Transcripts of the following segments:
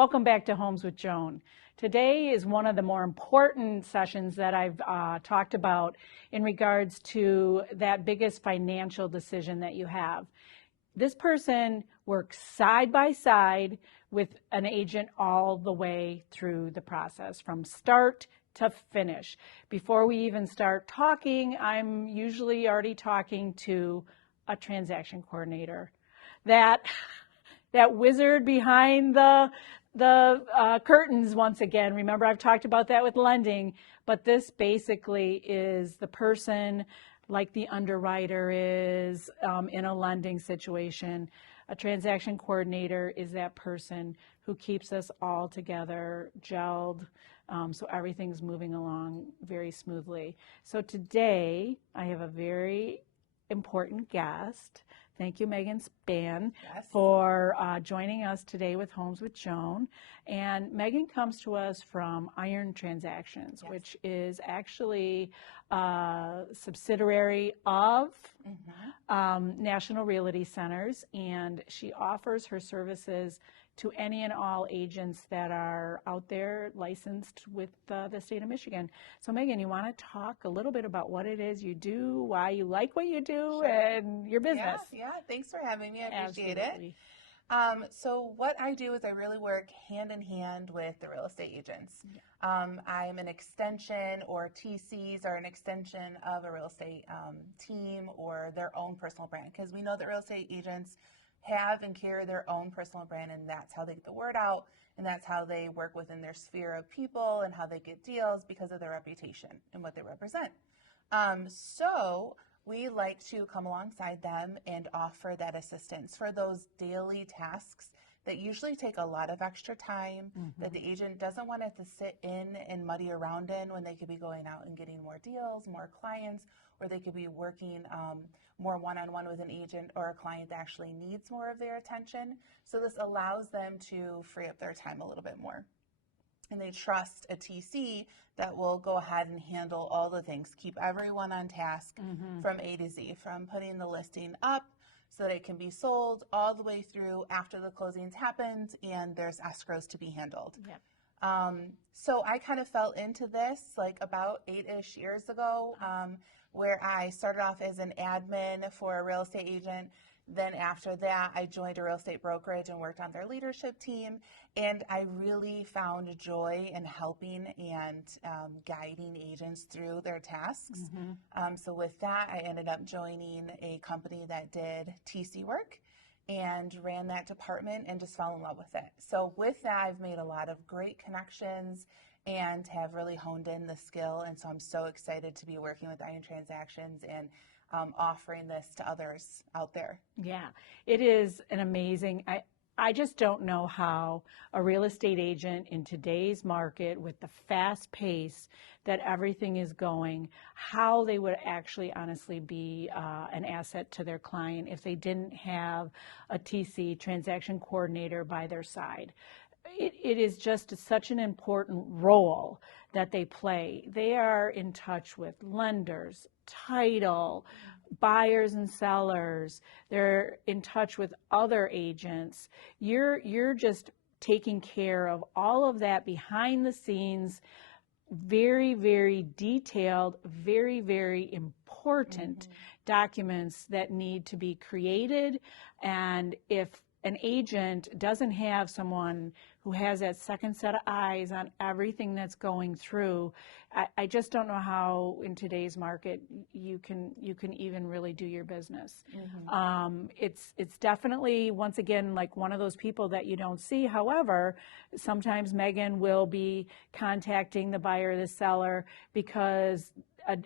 Welcome back to Homes with Joan. Today is one of the more important sessions that I've talked about in regards to that biggest financial decision that you have. This person works side by side with an agent all the way through the process, from start to finish. Before we even start talking, I'm usually already talking to a transaction coordinator. That wizard behind the curtains once again. Remember, I've talked about that with lending, but this basically is the person like the underwriter is in a lending situation. A transaction coordinator is that person who keeps us all together, gelled, so everything's moving along very smoothly. So today, I have a very important guest. Thank you, Megan Spann, for joining us today with Homes with Joan. And Megan comes to us from Iron Transactions, which is actually a subsidiary of National Realty Centers, and she offers her services to any and all agents that are out there licensed with the state of Michigan. So Megan, you want to talk a little bit about what it is you do, why you like what you do, and your business? Yeah, thanks for having me. I appreciate Absolutely. it. So what I do is I really work hand in hand with the real estate agents. I'm an extension, or TCs are an extension of a real estate team or their own personal brand, because we know that real estate agents have and carry their own personal brand, and that's how they get the word out, and that's how they work within their sphere of people and how they get deals because of their reputation and what they represent. So we like to come alongside them and offer that assistance for those daily tasks that usually take a lot of extra time, that the agent doesn't want to have to sit in and muddy around in, when they could be going out and getting more deals, more clients, or they could be working more one-on-one with an agent or a client that actually needs more of their attention. So this allows them to free up their time a little bit more. And they trust a TC that will go ahead and handle all the things, keep everyone on task from A to Z, from putting the listing up so that it can be sold all the way through after the closings happened and there's escrows to be handled. So I kind of fell into this like about 8-ish years ago, where I started off as an admin for a real estate agent. Then after that, I joined a real estate brokerage and worked on their leadership team. And I really found joy in helping and guiding agents through their tasks. So with that, I ended up joining a company that did TC work and ran that department and just fell in love with it. So with that, I've made a lot of great connections and have really honed in the skill. And so I'm so excited to be working with Iron Transactions and offering this to others out there. Yeah, it is an amazing, I just don't know how a real estate agent in today's market, with the fast pace that everything is going, how they would actually honestly be an asset to their client if they didn't have a TC, transaction coordinator, by their side. It is just such an important role that they play. They are in touch with lenders, title, buyers and sellers. They're in touch with other agents. You're just taking care of all of that behind the scenes, very, very detailed, very, very important documents that need to be created. And if an agent doesn't have someone who has that second set of eyes on everything that's going through, I just don't know how in today's market you can even really do your business. It's definitely, once again, like one of those people that you don't see. However, sometimes Megan will be contacting the buyer or the seller because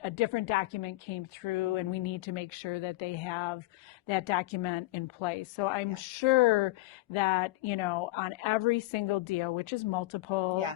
a different document came through and we need to make sure that they have that document in place. So I'm sure that, you know, on every single deal, which is multiple,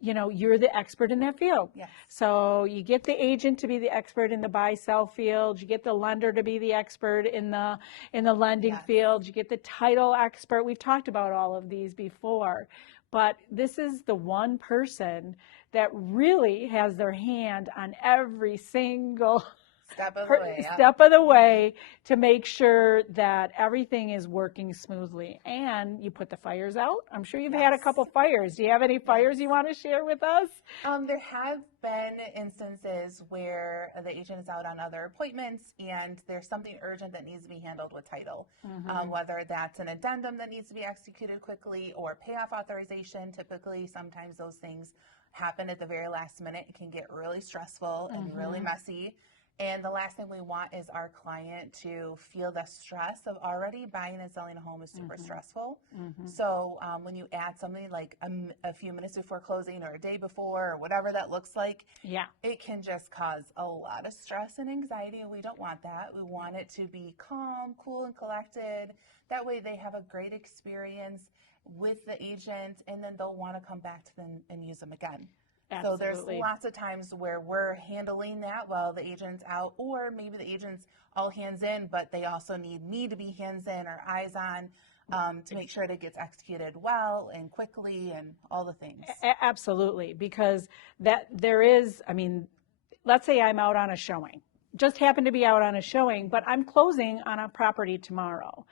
you know, you're the expert in that field. So you get the agent to be the expert in the buy-sell field. You get the lender to be the expert in the lending field. You get the title expert. We've talked about all of these before. But this is the one person that really has their hand on every single Step of the way. Yep. Step of the way to make sure that everything is working smoothly. And you put the fires out. I'm sure you've had a couple fires. Do you have any fires you want to share with us? There have been instances where the agent is out on other appointments and there's something urgent that needs to be handled with title, whether that's an addendum that needs to be executed quickly or payoff authorization. Typically, sometimes those things happen at the very last minute. It can get really stressful and really messy. And the last thing we want is our client to feel the stress of already buying and selling a home is super stressful. So when you add something like a few minutes before closing or a day before or whatever that looks like, it can just cause a lot of stress and anxiety, and we don't want that. We want it to be calm, cool, and collected. That way they have a great experience with the agent, and then they'll want to come back to them and use them again. Absolutely. So there's lots of times where we're handling that while the agent's out, or maybe the agent's all hands in, but they also need me to be hands in or eyes on to make sure that it gets executed well and quickly and all the things. Absolutely, because there is, I mean, let's say I'm out on a showing, just happen to be out on a showing, but I'm closing on a property tomorrow.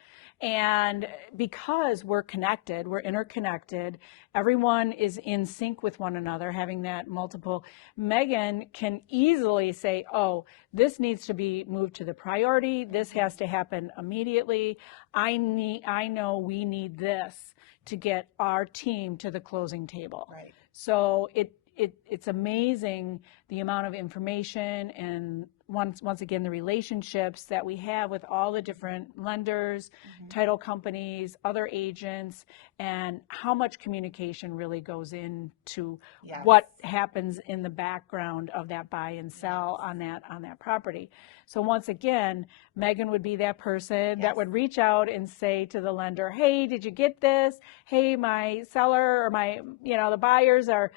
And because we're connected, we're interconnected, everyone is in sync with one another, having that multiple. Megan can easily say, oh, this needs to be moved to the priority. This has to happen immediately. I know we need this to get our team to the closing table. Right. So it's amazing the amount of information and once again the relationships that we have with all the different lenders, title companies, other agents, and how much communication really goes into what happens in the background of that buy and sell on that property. So once again, Megan would be that person that would reach out and say to the lender, hey, did you get this? Hey, my seller or my, the buyers are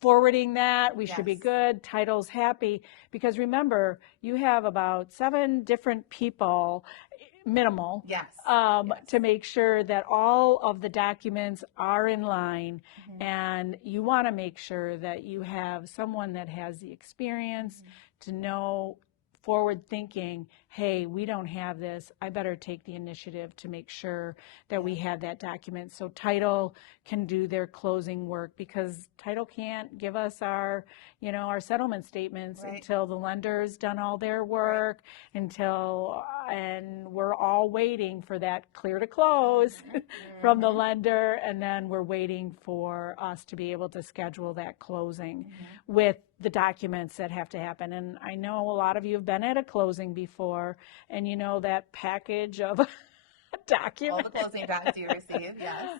forwarding that. We should be good. Title's happy. Because remember, you have about 7 different people, minimal, to make sure that all of the documents are in line. And you want to make sure that you have someone that has the experience to know, forward thinking, hey, we don't have this. I better take the initiative to make sure that we have that document. So title can do their closing work, because title can't give us our settlement statements until the lender's done all their work, and we're all waiting for that clear to close from the lender, and then we're waiting for us to be able to schedule that closing with the documents that have to happen. And I know a lot of you have been at a closing before, and you know that package of documents. All the closing docs you receive, yes.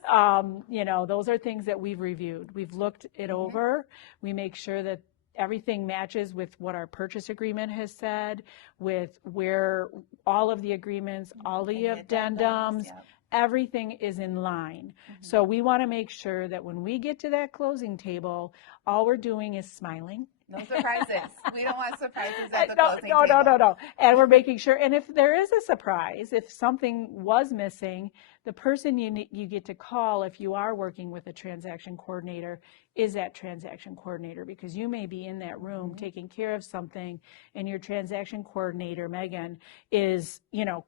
Those are things that we've reviewed. We've looked it over. We make sure that everything matches with what our purchase agreement has said, with where all of the agreements, all the addendums, everything is in line. So we want to make sure that when we get to that closing table, all we're doing is smiling. No surprises. We don't want surprises at the closing table. No. And we're making sure, and if there is a surprise, if something was missing, the person you get to call if you are working with a transaction coordinator is that transaction coordinator, because you may be in that room taking care of something, and your transaction coordinator, Megan, is,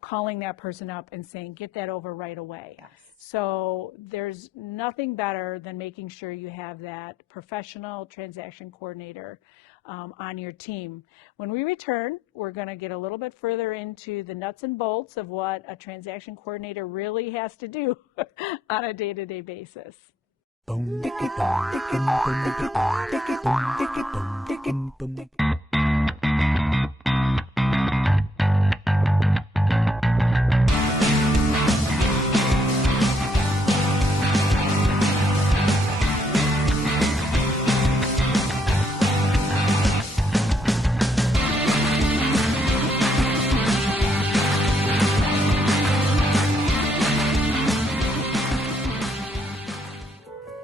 calling that person up and saying, get that over right away. Yes. So there's nothing better than making sure you have that professional transaction coordinator on your team. When we return, we're going to get a little bit further into the nuts and bolts of what a transaction coordinator really has to do on a day-to-day basis.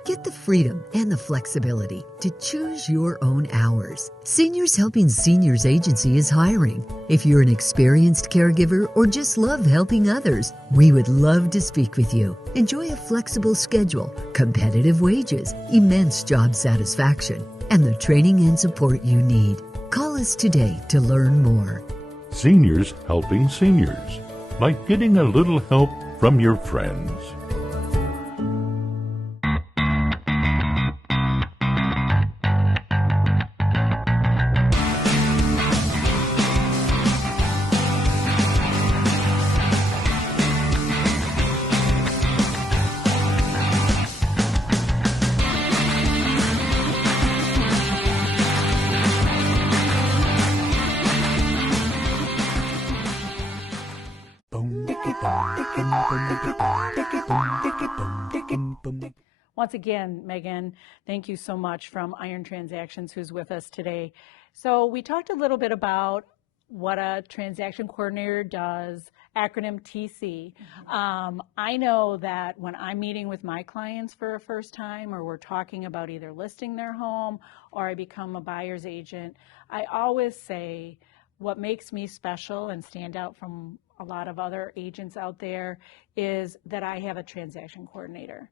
Get the freedom and the flexibility to choose your own hours. Seniors Helping Seniors Agency is hiring. If you're an experienced caregiver or just love helping others, we would love to speak with you. Enjoy a flexible schedule, competitive wages, immense job satisfaction, and the training and support you need. Call us today to learn more. Seniors helping seniors, like getting a little help from your friends. Once again, Megan, thank you so much from Iron Transactions who's with us today. So we talked a little bit about what a transaction coordinator does, acronym TC. I know that when I'm meeting with my clients for a first time, or we're talking about either listing their home or I become a buyer's agent, I always say what makes me special and stand out from a lot of other agents out there is that I have a transaction coordinator.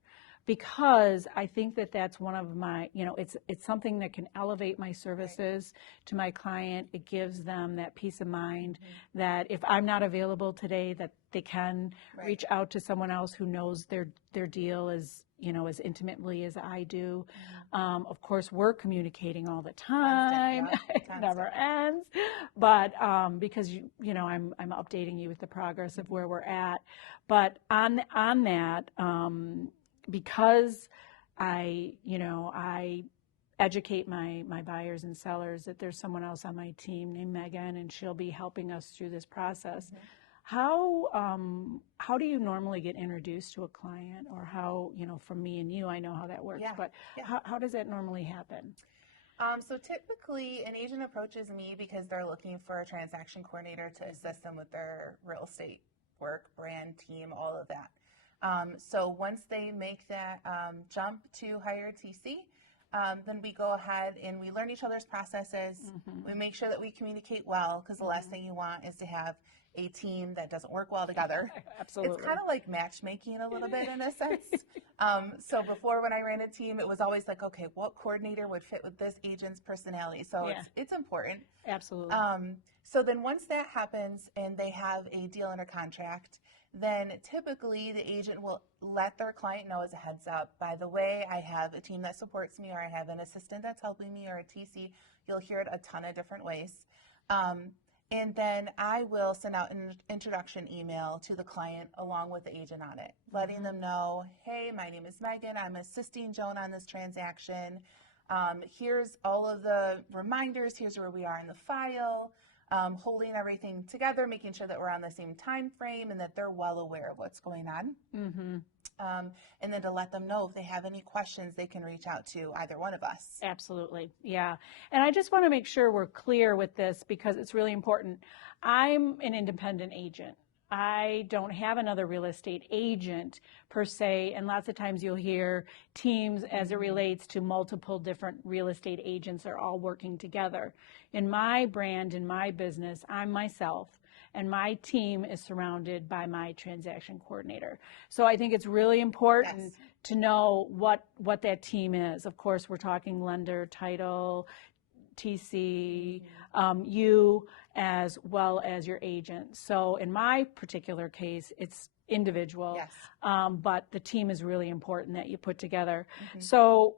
Because I think that that's one of my, it's something that can elevate my services to my client. It gives them that peace of mind that if I'm not available today, that they can reach out to someone else who knows their deal as intimately as I do. Of course, we're communicating all the time. It never ends. But because I'm updating you with the progress of where we're at. But on that. Because I educate my buyers and sellers that there's someone else on my team named Megan, and she'll be helping us through this process. How do you normally get introduced to a client, or how, from me and you, I know how that works, but how does that normally happen? So typically an agent approaches me because they're looking for a transaction coordinator to assist them with their real estate work, brand, team, all of that. So once they make that jump to hire TC, then we go ahead and we learn each other's processes. We make sure that we communicate well, because the last thing you want is to have a team that doesn't work well together. Absolutely. It's kind of like matchmaking a little bit in a sense. So before, when I ran a team, it was always like, okay, what coordinator would fit with this agent's personality? So it's important. Absolutely. So then once that happens and they have a deal under contract, then typically the agent will let their client know as a heads up, by the way, I have a team that supports me, or I have an assistant that's helping me, or a TC. You'll hear it a ton of different ways. And then I will send out an introduction email to the client along with the agent on it, letting them know, hey, my name is Megan. I'm assisting Joan on this transaction. Here's all of the reminders. Here's where we are in the file. Holding everything together, making sure that we're on the same time frame and that they're well aware of what's going on. And then to let them know if they have any questions, they can reach out to either one of us. Absolutely. Yeah. And I just want to make sure we're clear with this, because it's really important. I'm an independent agent. I don't have another real estate agent per se, and lots of times you'll hear teams as it relates to multiple different real estate agents are all working together. In my brand, in my business, I'm myself, and my team is surrounded by my transaction coordinator. So I think it's really important to know what that team is. Of course, we're talking lender, title, TC, you, as well as your agent. So in my particular case, it's individual, but the team is really important that you put together. So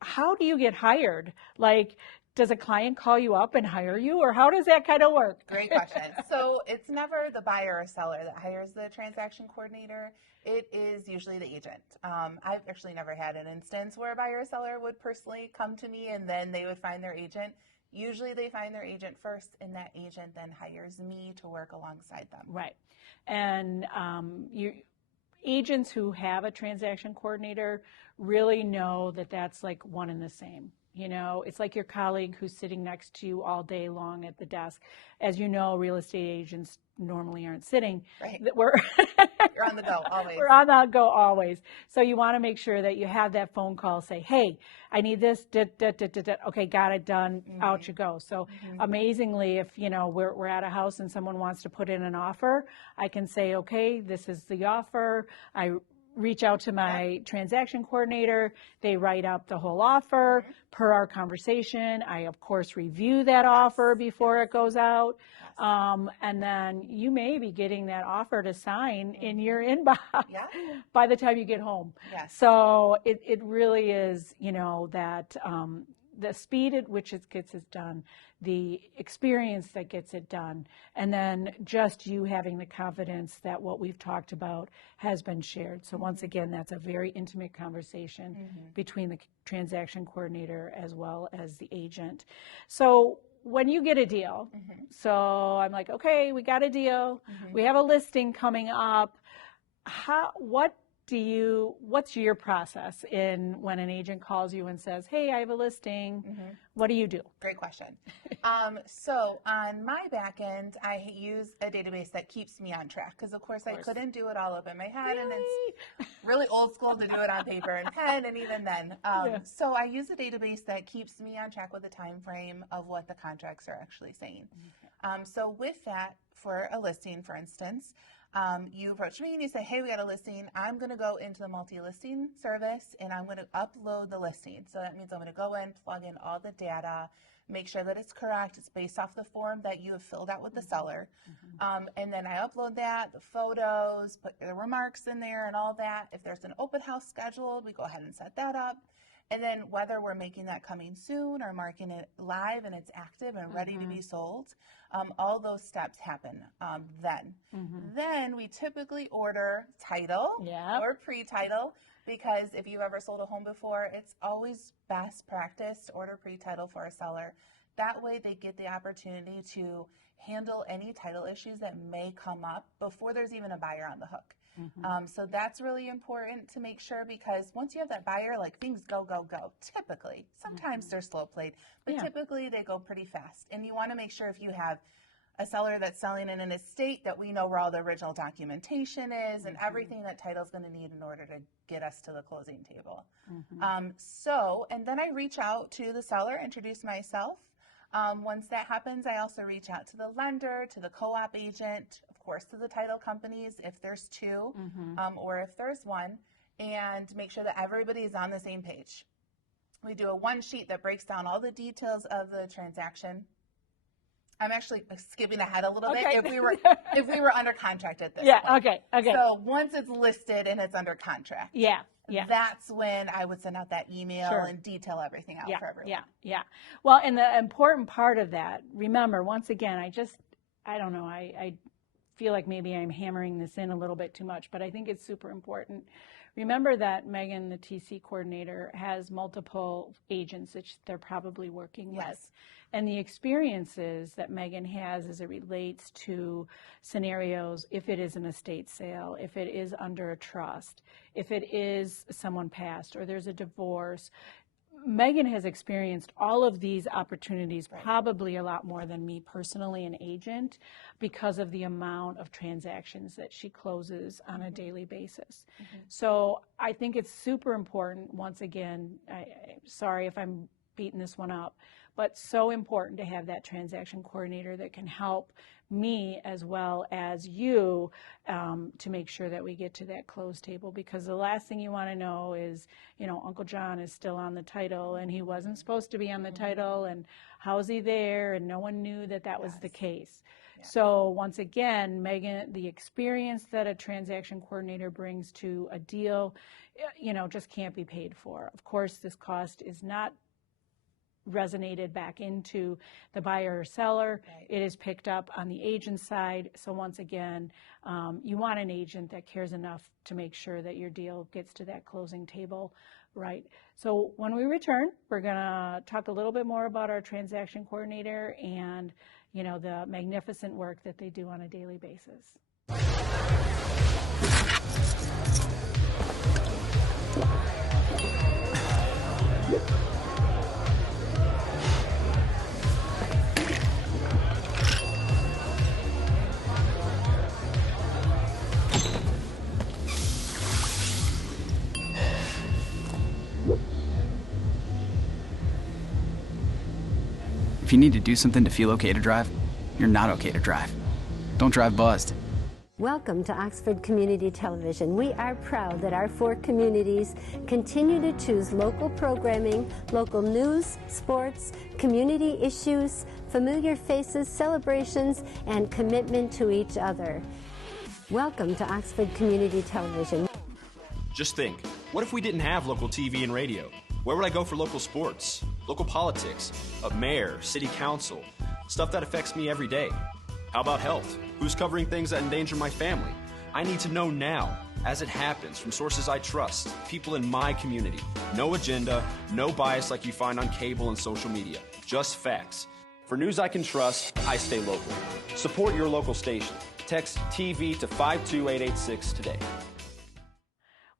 how do you get hired? Like, does a client call you up and hire you, or how does that kind of work? Great question. So it's never the buyer or seller that hires the transaction coordinator. It is usually the agent. I've actually never had an instance where a buyer or seller would personally come to me and then they would find their agent. Usually they find their agent first, and that agent then hires me to work alongside them. Right. And agents who have a transaction coordinator really know that that's like one and the same. It's like your colleague who's sitting next to you all day long at the desk. As you know, real estate agents normally aren't sitting. Right. You're on the go always. We're on the go always. So you want to make sure that you have that phone call, say, hey, I need this, okay, got it done, out you go. So amazingly, if we're at a house and someone wants to put in an offer, I can say, okay, this is the offer. I reach out to my transaction coordinator. They write up the whole offer per our conversation. I, of course, review that offer before it goes out. And then you may be getting that offer to sign in your inbox by the time you get home. So it really is, you know, that the speed at which it gets it done, the experience that gets it done, and then just you having the confidence that what we've talked about has been shared. So once again, that's a very intimate conversation between the transaction coordinator as well as the agent. So when you get a deal, so I'm like, okay, we got a deal, we have a listing coming up. What's your process in when an agent calls you and says, hey, I have a listing, what do you do? Great question. So on my back end, I use a database that keeps me on track because, of course, I couldn't do it all up in my head, and it's really old school to do it on paper and pen, and even then. So I use a database that keeps me on track with the time frame of what the contracts are actually saying. So with that, for a listing, for instance, you approach me and you say, hey, we got a listing. I'm going to go into the multi-listing service and I'm going to upload the listing. So that means I'm going to go in, plug in all the data, make sure that it's correct. It's based off the form that you have filled out with the seller. And then I upload that, the photos, put the remarks in there and all that. If there's an open house scheduled, we go ahead and set that up. And then whether we're making that coming soon or marking it live and it's active and ready to be sold, all those steps happen then. Then we typically order title or pre-title, because if you've ever sold a home before, it's always best practice to order pre-title for a seller. That way they get the opportunity to handle any title issues that may come up before there's even a buyer on the hook. So that's really important to make sure, because once you have that buyer, like, things go. Typically, sometimes they're slow played, but typically they go pretty fast. And you want to make sure, if you have a seller that's selling in an estate, that we know where all the original documentation is and everything that title's going to need in order to get us to the closing table. And then I reach out to the seller, introduce myself. Once that happens, I also reach out to the lender, to the co-op agent, of course, to the title companies, if there's two, or if there's one, and make sure that everybody is on the same page. We do a one sheet that breaks down all the details of the transaction. I'm actually skipping ahead a little bit. If we were under contract at this point. Okay. So once it's listed and it's under contract. That's when I would send out that email and detail everything out for everyone. Well, and the important part of that, remember, once again, I don't know, I feel like maybe I'm hammering this in a little bit too much, but I think it's super important. Remember that Megan, the TC coordinator, has multiple agents that they're probably working with. And the experiences that Megan has as it relates to scenarios, if it is an estate sale, if it is under a trust, if it is someone passed or there's a divorce, Megan has experienced all of these opportunities, probably a lot more than me personally, an agent, because of the amount of transactions that she closes on a daily basis. So I think it's super important, once again, sorry if I'm beating this one up, but so important to have that transaction coordinator that can help me as well as you to make sure that we get to that close table, because the last thing you want to know is, you know, Uncle John is still on the title and he wasn't supposed to be on the title, and how's he there, and no one knew that that was the case. So once again, Megan, the experience that a transaction coordinator brings to a deal, you know, just can't be paid for. Of course, this cost is not resonated back into the buyer or seller. It is picked up on the agent side. So once again, you want an agent that cares enough to make sure that your deal gets to that closing table, right? So when we return, we're going to talk a little bit more about our transaction coordinator and, you know, the magnificent work that they do on a daily basis. If you need to do something to feel okay to drive, you're not okay to drive. Don't drive buzzed. Welcome to Oxford Community Television. We are proud that our 4 communities continue to choose local programming, local news, sports, community issues, familiar faces, celebrations, and commitment to each other. Welcome to Oxford Community Television. Just think, what if we didn't have local TV and radio? Where would I go for local sports, local politics, a mayor, city council, stuff that affects me every day? How about health? Who's covering things that endanger my family? I need to know now, as it happens, from sources I trust, people in my community. No agenda, no bias like you find on cable and social media. Just facts. For news I can trust, I stay local. Support your local station. Text TV to 52886 today.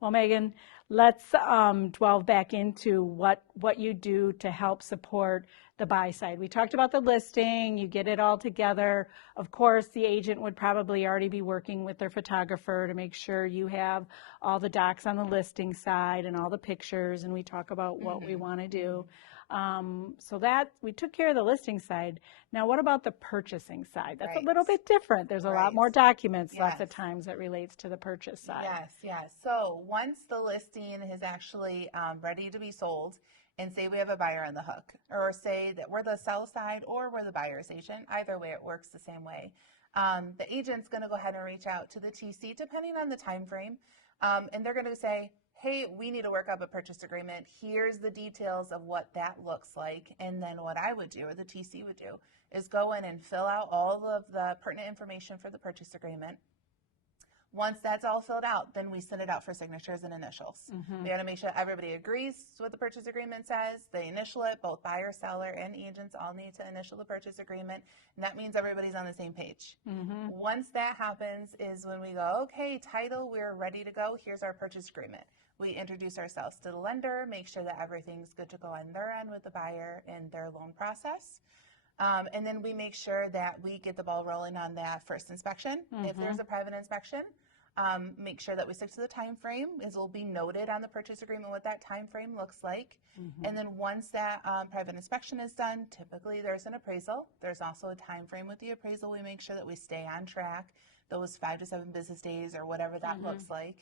Well, Megan, let's delve back into what you do to help support the buy side. We talked about the listing, you get it all together. Of course, the agent would probably already be working with their photographer to make sure you have all the docs on the listing side and all the pictures, and we talk about what we want to do. So that we took care of the listing side. Now, what about the purchasing side? That's a little bit different. There's a lot more documents lots of times that relates to the purchase side. Yes. So once the listing is actually ready to be sold, and say we have a buyer on the hook, or say that we're the sell side or we're the buyer's agent, either way it works the same way. The agent's going to go ahead and reach out to the TC depending on the time frame, and they're going to say, hey, we need to work up a purchase agreement. Here's the details of what that looks like. And then what I would do, or the TC would do, is go in and fill out all of the pertinent information for the purchase agreement. Once that's all filled out, then we send it out for signatures and initials. We got to make sure everybody agrees to what the purchase agreement says. They initial it. Both buyer, seller, and agents all need to initial the purchase agreement. And that means everybody's on the same page. Once that happens is when we go, okay, title, we're ready to go. Here's our purchase agreement. We introduce ourselves to the lender, make sure that everything's good to go on their end with the buyer and their loan process. And then we make sure that we get the ball rolling on that first inspection. If there's a private inspection, make sure that we stick to the time frame. It will be noted on the purchase agreement what that time frame looks like. And then once that private inspection is done, typically there's an appraisal. There's also a time frame with the appraisal. We make sure that we stay on track, those 5 to 7 business days or whatever that looks like.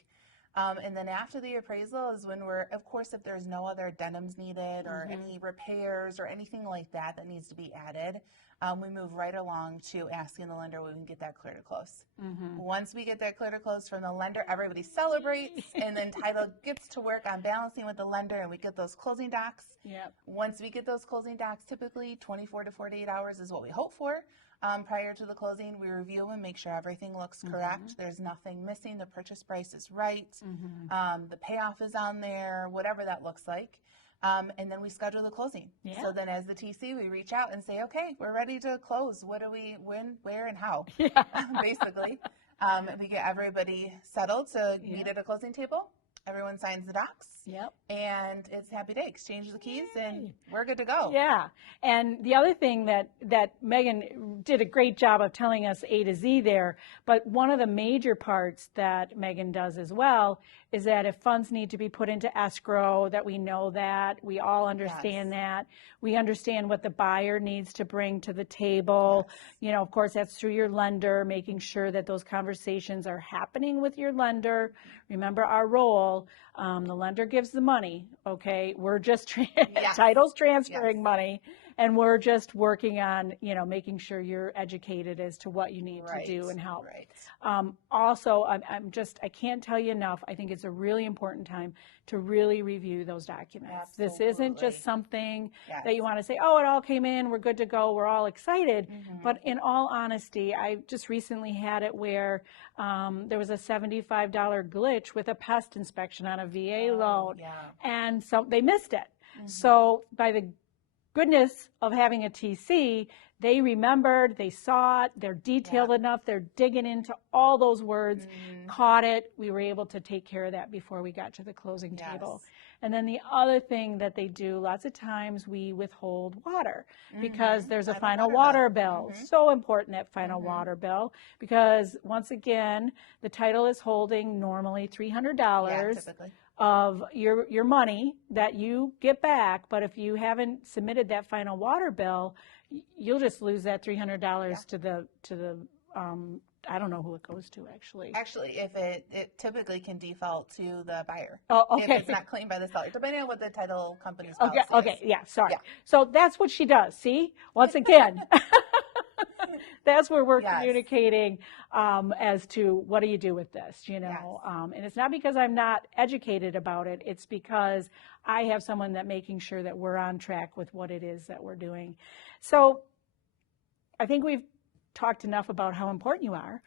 And then after the appraisal is when we're, of course, if there's no other addendums needed or any repairs or anything like that that needs to be added, we move right along to asking the lender when we can get that clear to close. Once we get that clear to close from the lender, everybody celebrates, and then title gets to work on balancing with the lender, and we get those closing docs. Once we get those closing docs, typically 24 to 48 hours is what we hope for. Prior to the closing, we review them and make sure everything looks correct. There's nothing missing. The purchase price is right. The payoff is on there, whatever that looks like. And then we schedule the closing. So then as the TC, we reach out and say, okay, we're ready to close. What do we, when, where, and how, basically. And we get everybody settled to meet at a closing table. Everyone signs the docs. And it's happy day. Exchange the keys, and we're good to go. And the other thing that Megan did a great job of telling us A to Z there, but one of the major parts that Megan does as well is that if funds need to be put into escrow, that we know that, we all understand that. We understand what the buyer needs to bring to the table. You know, of course, that's through your lender, making sure that those conversations are happening with your lender. Remember our role, the lender gives the money, okay? We're just, title's transferring money, and we're just working on, you know, making sure you're educated as to what you need to do and help. Also, I can't tell you enough, I think it's a really important time to really review those documents. This isn't just something that you want to say, oh, it all came in, we're good to go, we're all excited. But in all honesty, I just recently had it where there was a $75 glitch with a pest inspection on a VA loan, and so they missed it. So by the goodness of having a TC, they remembered, they saw it, they're detailed enough, they're digging into all those words, caught it. We were able to take care of that before we got to the closing table. And then the other thing that they do, lots of times we withhold water because there's a final water bill. So important, that final water bill, because once again, the title is holding normally $300 of your money that you get back, but if you haven't submitted that final water bill, you'll just lose that $300 to the I don't know who it goes to, actually. Actually, if it typically can default to the buyer. Oh, okay. If it's not claimed by the seller, depending on what the title company's policy Okay, okay, is. yeah, sorry. Yeah. So that's what she does. See, once again, that's where we're Yes. communicating as to what do you do with this, you know? Yes. And it's not because I'm not educated about it. It's because I have someone that making sure that we're on track with what it is that we're doing. So I think we've talked enough about how important you are.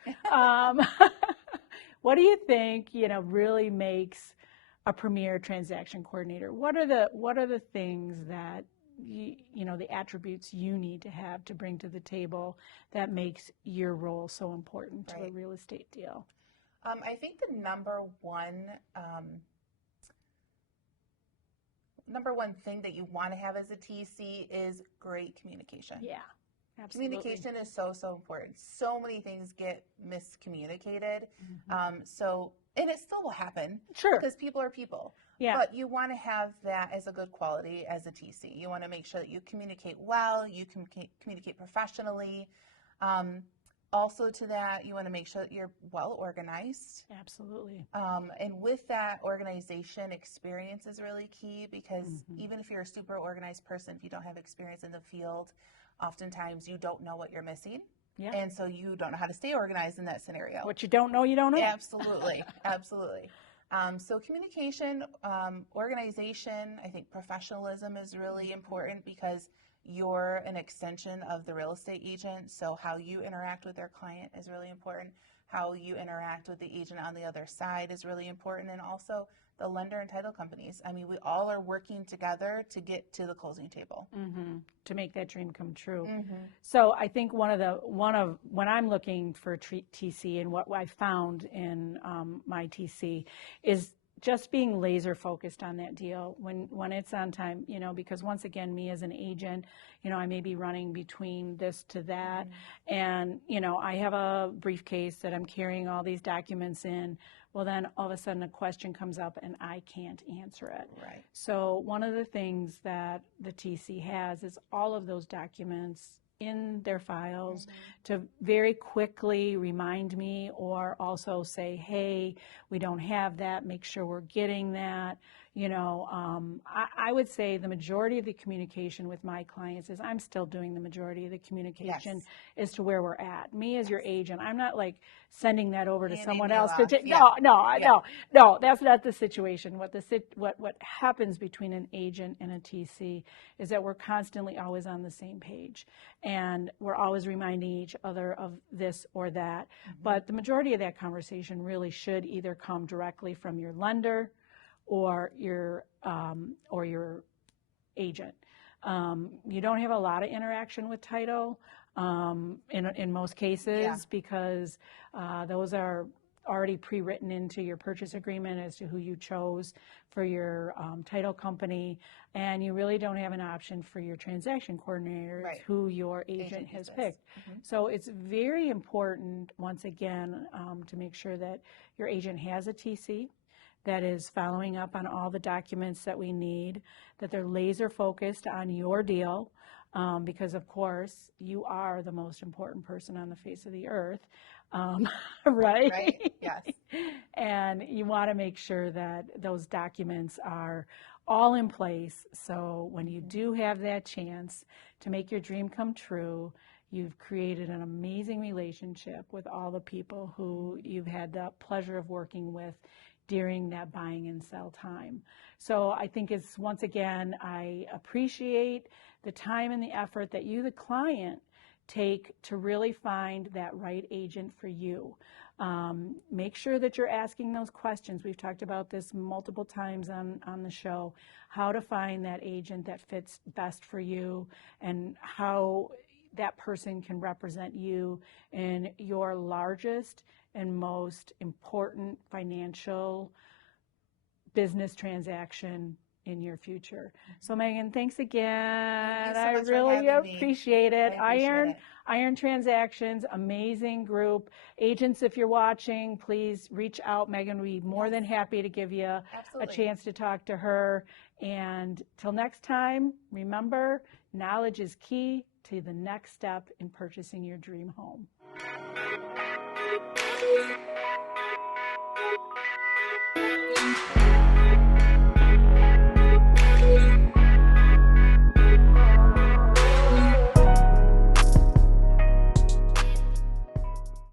What do you think, you know, really makes a premier transaction coordinator? What are the things that you know, the attributes you need to have to bring to the table that makes your role so important to a real estate deal? I think the number one thing that you want to have as a TC is great communication. Yeah, absolutely. Communication is so important. So many things get miscommunicated. And it still will happen. Sure. Because people are people. Yeah. But you want to have that as a good quality as a TC. You want to make sure that you communicate well, you can communicate professionally. Also to that, you want to make sure that you're well organized. Absolutely. And with that, organization experience is really key, because even if you're a super organized person, if you don't have experience in the field, oftentimes you don't know what you're missing. Yeah. And so you don't know how to stay organized in that scenario. What you don't know, you don't know. Absolutely. Absolutely. So communication, organization, I think professionalism is really important, because you're an extension of the real estate agent. So how you interact with their client is really important. How you interact with the agent on the other side is really important. And also the lender and title companies. I mean, we all are working together to get to the closing table. To make that dream come true. So I think when I'm looking for a TC, and what I found in my TC is just being laser focused on that deal when it's on time, you know, because once again, me as an agent, you know, I may be running between this to that, and, you know, I have a briefcase that I'm carrying all these documents in. Well, then all of a sudden a question comes up and I can't answer it. Right. So one of the things that the TC has is all of those documents in their files to very quickly remind me, or also say, hey, we don't have that, make sure we're getting that. You know, I would say the majority of the communication with my clients is I'm still doing the majority of the communication as to where we're at. Me as your agent, I'm not like sending that over to someone else to take. No, that's not the situation. What happens between an agent and a TC is that we're constantly always on the same page, and we're always reminding each other of this or that. But the majority of that conversation really should either come directly from your lender or your agent. You don't have a lot of interaction with title in most cases, because those are already pre-written into your purchase agreement as to who you chose for your title company, and you really don't have an option for your transaction coordinator, who your agent has picked. So it's very important, once again, to make sure that your agent has a TC that is following up on all the documents that we need, that they're laser focused on your deal, because of course you are the most important person on the face of the earth, right? Right, yes. And you want to make sure that those documents are all in place, so when you do have that chance to make your dream come true, you've created an amazing relationship with all the people who you've had the pleasure of working with during that buying and sell time. So I think it's, once again, I appreciate the time and the effort that you, the client, take to really find that right agent for you. Make sure that you're asking those questions. We've talked about this multiple times on the show, how to find that agent that fits best for you, and how that person can represent you in your largest and most important financial business transaction in your future. So Megan, thanks again. Thank you so much I really for having me. appreciate it. I appreciate it. Iron Transactions, amazing group. Agents, if you're watching, please reach out. Megan would be more than happy to give you a chance to talk to her. And till next time, remember, knowledge is key to the next step in purchasing your dream home.